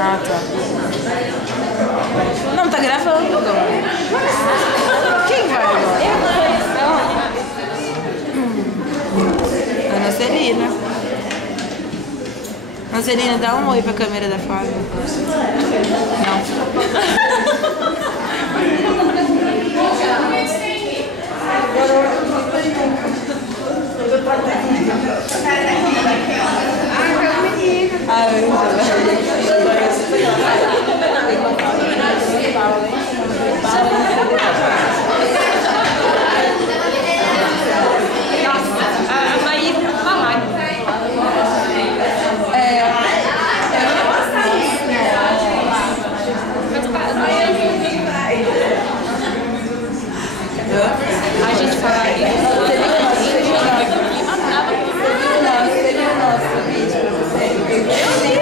Ah, tá. Não, tá gravando agora. Quem vai agora? Ana Celina. Ana Celina, dá um oi pra câmera da Flávia. Não. A gente falaria.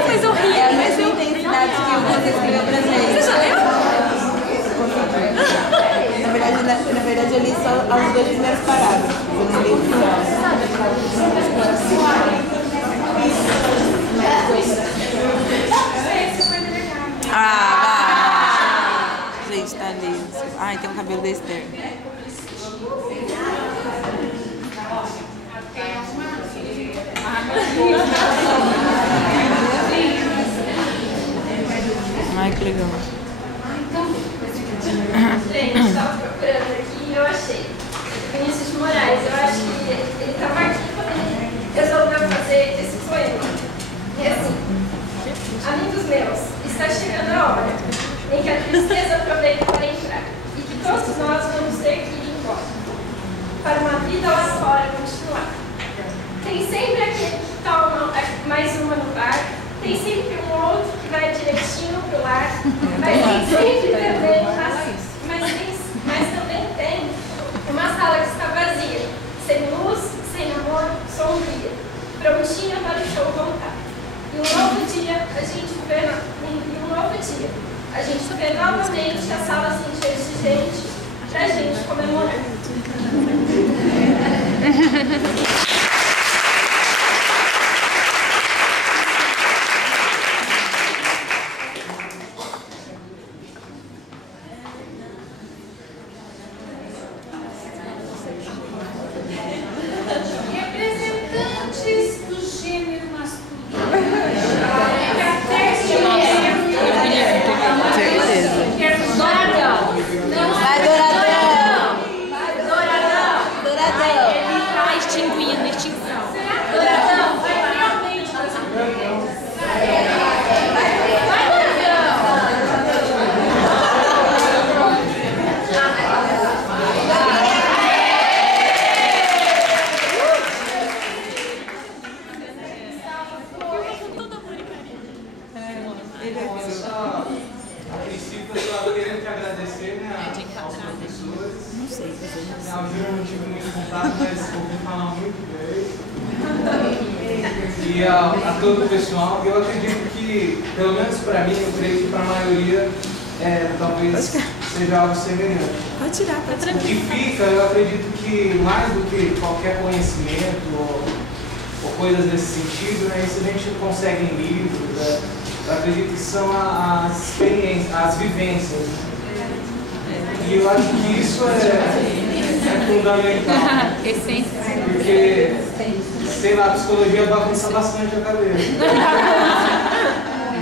Mas eu ri. É a mesma intensidade que você escreveu pra gente. Você já leu? Na verdade eu li só os 2 primeiros parágrafos. Eu não li o final. Ah, vai. Gente, tá lindo. Ai, tem um cabelo da Esther. Ai, que legal. Gente, eu tava procurando aqui e eu achei. Vinícius de Moraes, eu acho que ele tava aqui quando ele resolveu fazer esse poema. E assim, amigos meus, está chegando a hora em que a tristeza aproveita para entrar e que todos nós vamos ter que ir embora para uma vida lá fora continuar. Tem sempre aquele que toma mais uma no bar, tem sempre um outro que vai direitinho pro lar, mas tem sempre também, mas também tem uma sala que está vazia, sem luz, sem amor, sombria, prontinha para o show voltar. E um novo dia a gente vê novamente a sala se encher de gente pra gente comemorar. Representantes do gênero masculino. Certeza. Douradão. Vai, Douradão! Douradão! Ele tá extinguindo, extinção. Douradão, vai realmente. A princípio, eu estava querendo te agradecer, né, aos professores. Não sei fazer isso. A Júlia não tive muito contato, mas ouvi falar muito bem. E a todo o pessoal. Eu acredito que, pelo menos para mim, eu creio que para a maioria, talvez seja algo semelhante. Pode tirar, pode tirar. O que fica, eu acredito que mais do que qualquer conhecimento ou coisas nesse sentido, né, isso a gente consegue em livros, né? Eu acredito que são as experiências, as vivências. Né? E eu acho que isso é fundamental. Porque, sei lá, a psicologia bagunça bastante a cabeça.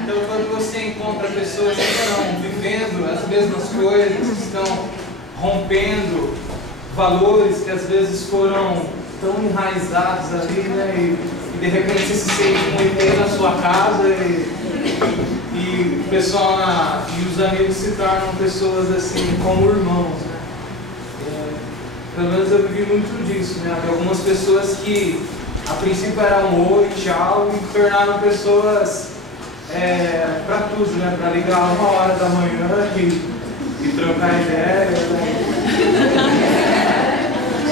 Então, quando você encontra pessoas que estão vivendo as mesmas coisas, que estão rompendo valores que às vezes foram tão enraizados ali, né? E de repente você se sente um ET na sua casa e o pessoal e os amigos se tornam pessoas assim como irmãos, né? Pelo menos eu vivi muito disso, né? Havia algumas pessoas que a princípio era um oi, tchau, e tornaram pessoas para tudo, né? Para ligar 1h da manhã e trocar ideia, né?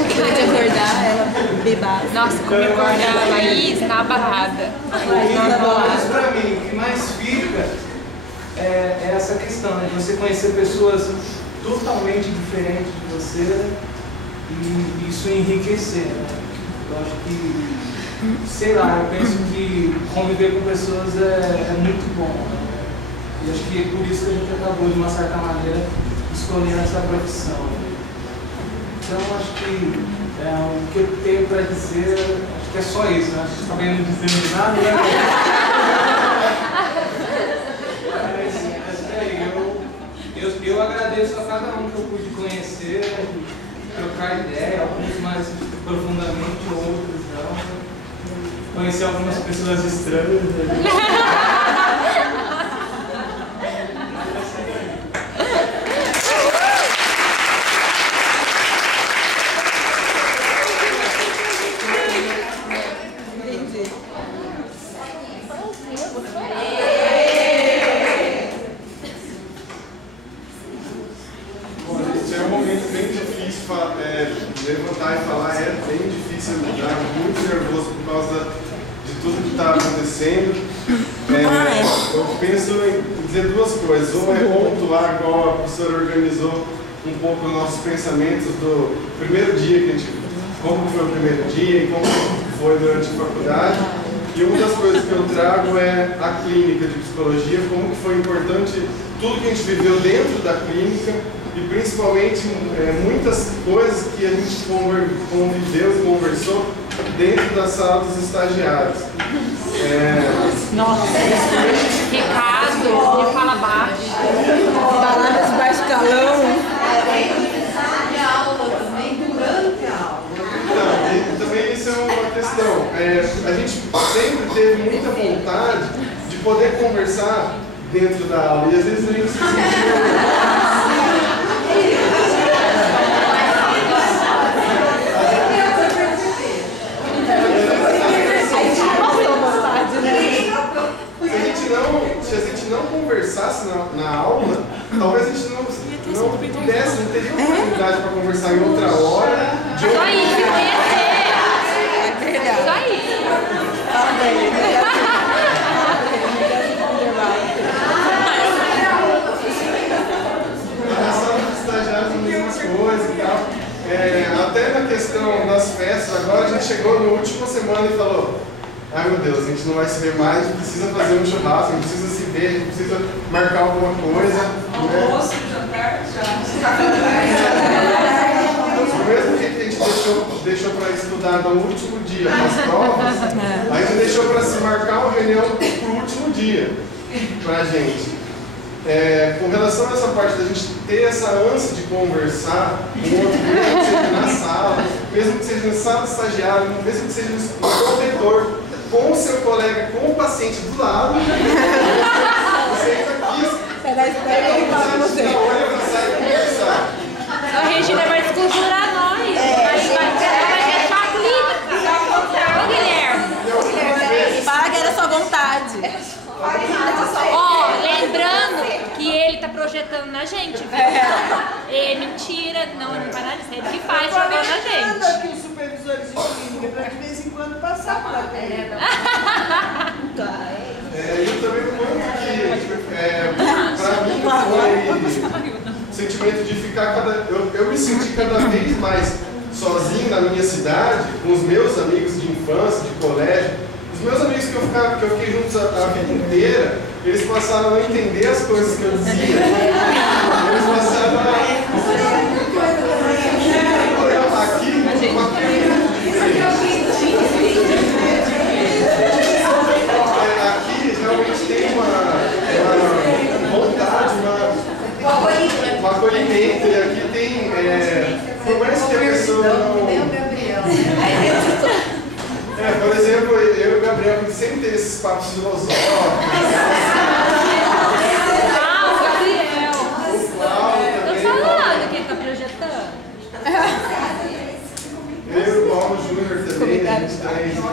Depois de acordar, ela bebaça. Nossa, como acordar a Laís na barrada. Mas para mim, o que mais fica é essa questão, né? De você conhecer pessoas totalmente diferentes de você e isso enriquecer, né? Eu acho que, sei lá, eu penso que conviver com pessoas é muito bom, né? E acho que é por isso que a gente acabou, de uma certa maneira, escolhendo essa profissão. Então, acho que o que eu tenho para dizer, acho que é só isso, né? Acho que também não dizendo nada, né? Mas é aí, eu agradeço a cada um que eu pude conhecer, trocar ideia, alguns mais profundamente, outros não. Conheci algumas pessoas estranhas. Levantar e falar é bem difícil lidar, muito nervoso por causa de tudo que está acontecendo. Eu penso em dizer duas coisas. Uma é pontuar, igual a professora organizou um pouco nossos pensamentos do primeiro dia que a gente, como foi o primeiro dia e como foi durante a faculdade. E uma das coisas que eu trago é a clínica de psicologia, como que foi importante tudo que a gente viveu dentro da clínica. E principalmente muitas coisas que a gente conviveu e conversou dentro da sala dos estagiários. Nossa, recado, de fala baixo. Palavras de baixo calão. Então, também isso é uma questão. A gente sempre teve muita vontade de poder conversar dentro da aula. E às vezes a gente se sentia... Se a gente não conversasse na aula, talvez a gente não pudesse, não teria oportunidade para conversar em outra hora. Só isso, conhecer. Só isso. Na sala dos estagiários, a mesma coisa e tal. Até na questão das festas, agora a gente chegou na última semana e falou: ai meu Deus, a gente não vai se ver mais, a gente precisa fazer um churrasco, a gente precisa se ver, a gente precisa marcar alguma coisa. Almoço, jantar, do mesmo jeito que a gente deixou para estudar no último dia das provas, a gente deixou para se marcar uma reunião para o último dia para a gente. Com relação a essa parte da gente ter essa ânsia de conversar com o outro, mesmo que seja na sala, mesmo que seja na sala de estagiário, mesmo que seja no corredor, com o seu colega, com o paciente do lado, você ainda quis. Olha pra sair e conversar. A Regina vai desconjurar nós. Vai fechar a clínica. Ô, Guilherme. Fala que era sua vontade. Ó, lembrando que ele tá projetando na gente, viu? É mentira, não vai nada disso. Ele que faz jogando na gente. Aqui os supervisores de clínica para de vez em quando passar por aqui. Eu também conto que, para mim, foi o sentimento de ficar eu me senti cada vez mais sozinho na minha cidade, com os meus amigos de infância, de colégio. Os meus amigos que eu fiquei juntos a vida inteira, eles passaram a entender as coisas que eu dizia. Eles passaram aqui realmente tem uma vontade, um acolhimento. E aqui tem, por mais que a pessoa não... por exemplo, eu e o Gabriel sempre teve esses papos filosóficos. O Gabriel. O Paulo também. Tô falando que ele tá projetando. Eu e o Paulo Júnior também, a gente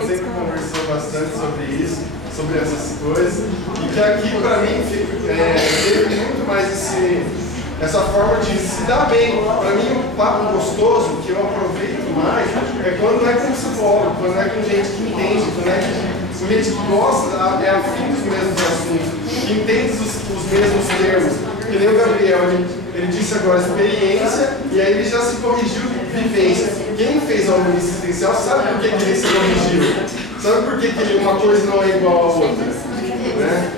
sempre conversou bastante sobre isso, sobre essas coisas. E que aqui, para mim, teve muito mais essa forma de se dar bem. Para mim, um papo gostoso, que eu aproveito mais, é quando não é com psicólogo, quando não é com gente que entende, quando é com gente que gosta, é afim dos mesmos assuntos, que entende os mesmos termos. Que nem o Gabriel, ele disse agora experiência, e aí ele já se corrigiu vivência. Quem fez a aula existencial sabe por que ele se corrigiu, sabe por que uma coisa não é igual à outra, né?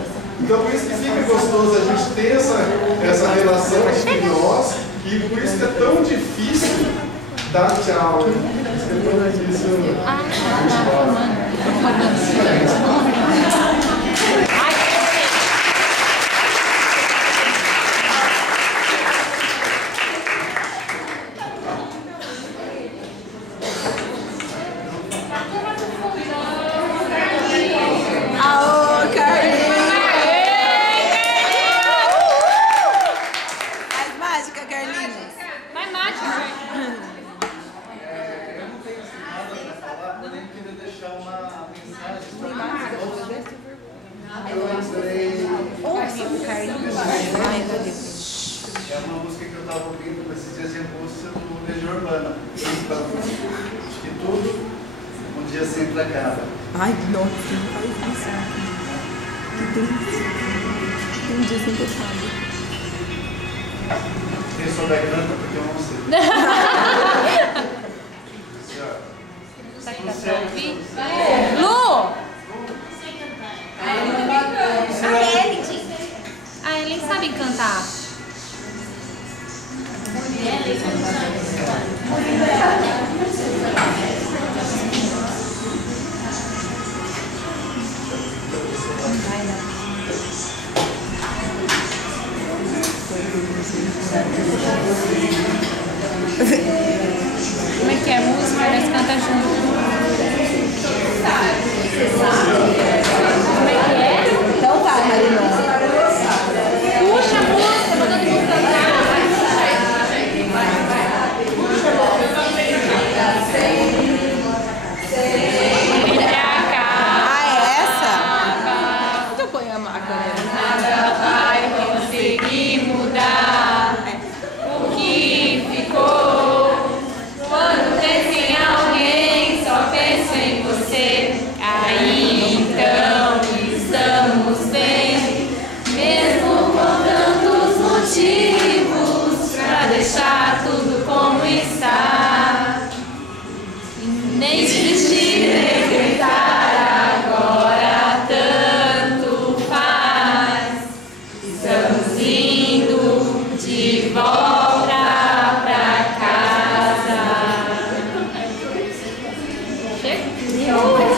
Então por isso que fica gostoso a gente ter essa relação entre nós e por isso que é tão difícil dar tchau. Por isso que é tão difícil. Aô, Carlinhos! Mais mágica, Carlinhos! Mais mágica, Carlinhos. Eu não tenho nada para falar, eu nem queria deixar uma mensagem para todos. Eu lembrei. É uma música que eu estava ouvindo esses dias em busca do Legião Urbana. Acho que tudo um dia sempre acaba. Ai, nossa, não faz isso. Que triste. Um dia sempre acaba. Quem souber canta, porque eu não sei. Será que dá pra ouvir? Lu! A Ellen sabe cantar. Como é que é a música? Nós cantamos junto. Como é que é? Então vai, Marinô. Puxa a música, manda todo mundo cantar. Ah, é essa? Então põe a câmera. Nada vai conseguir mudar o que ficou. Quando penso em alguém, só penso em você. Aí então estamos bem, mesmo com tantos motivos pra deixar tudo como está. E nem desistir, nem gritar agora, tanto faz. Estamos indo de volta pra casa. Chega?